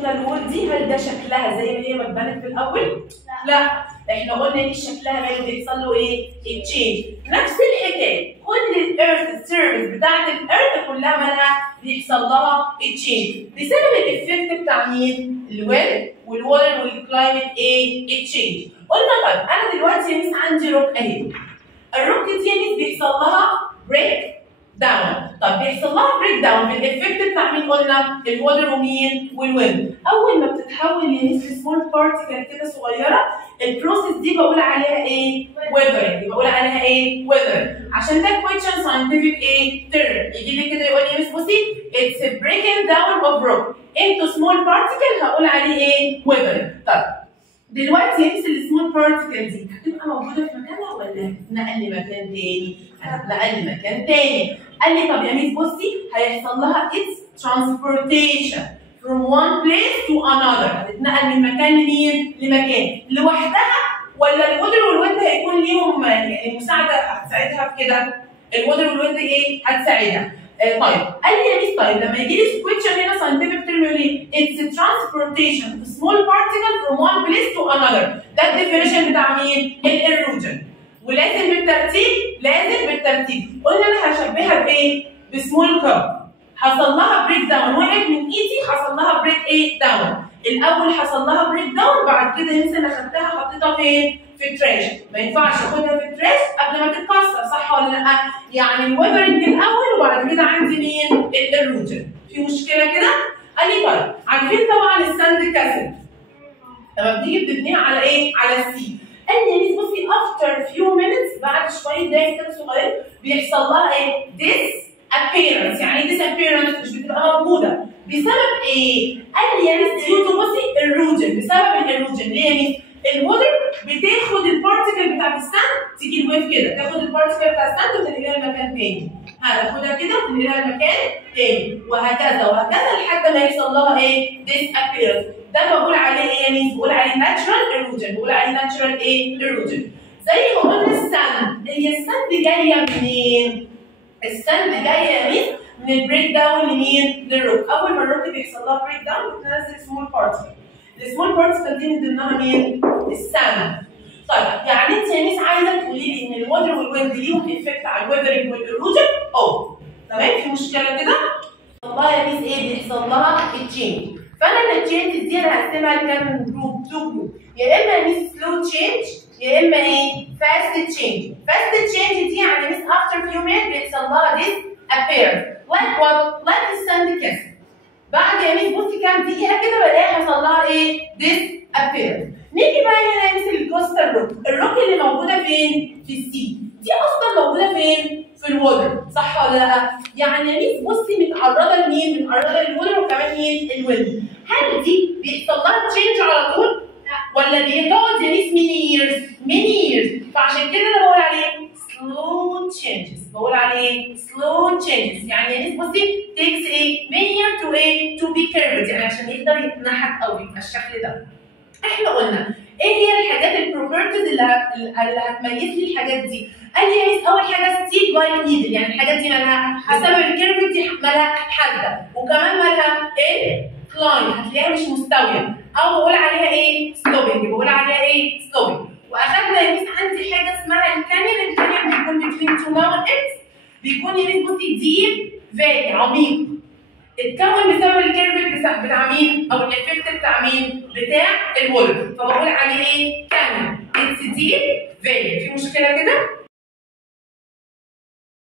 كده الوول دي، هل ده شكلها زي ما هي ما اتبنت في الاول؟ لا، احنا قلنا دي شكلها ماله بيحصل له ايه؟ تشينج. نفس الحكايه كل الارث السيرفيس بتاعت الارث كلها مالها بيحصل لها تشينج بسبب الافكت بتاع مين؟ الويند والووتر والكلايمت ايه؟ تشينج. قلنا طيب انا دلوقتي يا ميس عندي روك اهي. الروك دي يا ميس بيحصل لها بريك داون. طب بيحصل لها بريك داون بالافكت بتاع مين قلنا؟ الووتر ومين؟ والويند. اول ما بتتحول يا ميس لسمول بارتيكل كده صغيره، البروسيس دي بقول عليها ايه؟ ويذرنج. بقول عليها ايه؟ ويذرنج. عشان ده كويشن ساينتفك ايه؟ تيرم. يجي لي كده يقول لي يا ميس بصي اتس بريكنج داون اوف روك انتو سمول بارتيكل، هقول عليه ايه؟ ويذرنج. طب دلوقتي يا ميس السمول بارتيكل دي هتبقى موجوده في مكانها ولا هتتنقل لمكان تاني؟ هتتنقل لمكان تاني. قال لي طب يا ميس بصي هيحصل لها its transportation from one place to another. هتتنقل من مكان لمين؟ لمكان. لوحدها ولا الوودر والويند هيكون ليهم يعني مساعده هتساعدها في كده؟ الوودر والويند ايه؟ هتساعدها. طيب قال لي يا ميس طيب لما يجي لي سكويتشر هنا ساينتفك تيرم يقول لي it's a transportation of small particle from one place to another. ده الديفينيشن بتاع مين؟ الايروجن. ولازم بالترتيب، لازم بالترتيب. قلنا انا هشبهها بايه؟ بسمول كاب. حصل لها بريك داون، وقعت من ايدي حصل لها بريك ايه؟ داون. الاول حصل لها بريك داون، بعد كده لسه انا خدتها حطيتها فين؟ في التراش. ما ينفعش اخدها في التراش قبل ما تتكسر، صح ولا لا؟ يعني الويذرنج الاول وبعد كده عندي مين؟ الايروجن. في مشكله كده؟ قال لي طيب عارفين طبعا الساند كاسيت لما بتيجي بتبنيها على ايه؟ على السي. قال لي ميس بصي افتر فيو مينتس، بعد شويه دقايق كده صغير بيحصل لها ايه؟ disappearance. يعني ايه disappearance؟ مش بتبقى موجوده. بسبب ايه؟ قال لي يا ميس ديو تو بصي الروجن. بسبب الايروجن. ليه يا ميس؟ الوودر بتاخد البارتيكل بتاعت الساند، تيجي الويف كده تاخد البارتيكل بتاعت الساند وتنقلها لمكان تاني. هتاخدها كده وتنقلها لمكان تاني، وهكذا وهكذا لحد ما يحصل لها ايه؟ disappearance. ده بقول عليه ايه يا ميس؟ بقول عليه ناتشرال ايروجن. بقول عليه ناتشرال ايه؟ ايروجن. زي ما قلنا الساند، هي الساند جايه منين؟ الساند جايه يا ميس من البريك داون لمين؟ للروك. اول ما الروك بيحصل لها بريك داون بتنزل سمول بارتيكل. السمول بارتيكل دي من ضمنها مين؟ الساند. طيب يعني انت يا ميس عايزه تقولي لي ان الوودر والويند ليهم افكت على الويذرنج والايروجن؟ تمام. في مشكله كده؟ والله يا ميس ايه بيحصل لها؟ التشينج. فانا التشينج دي انا هقسمها لكام جروب؟ 2 جروب. يا اما يا ميس سلو تشينج يا اما ايه؟ فاست تشينج. فاست تشينج دي يعني ميس افتر فيو مينت بيحصل لها disappearance. like what؟ like الساند كاسيت. بعد يا ميس بصي كام دقيقه كده بلاقيها حصل لها ايه؟ disappearance. نيجي بقى هنا يا ميس الكوستال روك. الروك اللي موجوده فين؟ في السي. دي اصلا موجوده فين؟ في الوودر، صح ولا لا؟ يعني يا ميس بصي متعرضه لمين؟ متعرضه للوودر وكمان مين؟ الويند. هل دي بيحصل لها تشينج على طول؟ لا. ولا بيقعد يا ميس ميني ييرز؟ فعشان كده انا بقول عليه سلو تشينجز. بقول عليه سلو تشينجز. يعني يا ميس بصي تيكس ايه؟ مينير تو ايه؟ تو بي كيرفد. يعني عشان يقدر يتنحت او يبقى الشكل ده. احنا قلنا ايه هي الحاجات البروبرتيز اللي هتميز لي الحاجات دي؟ قال لي يا ميس اول حاجه ستيك لايك نيدل. يعني الحاجات دي مالها بسبب الكيرف دي مالها حاده، وكمان مالها ايه؟ كلاين. هتلاقيها مش مستويه. او بقول عليها ايه؟ سلوبنج. بقول عليها ايه؟ سلوبنج. واخدنا يا ميس عندي حاجه اسمها الكانيون. الكانيون بيكون بين تو ماونتنز. بيكون يا ميس بصي ديب فالي عميق. اتكون بسبب الكيرف بتاع مين؟ او الافكت بتاع مين؟ بتاع الوولف. فبقول عليه ايه؟ كانيون. اتس ديب فالي. في مشكله كده؟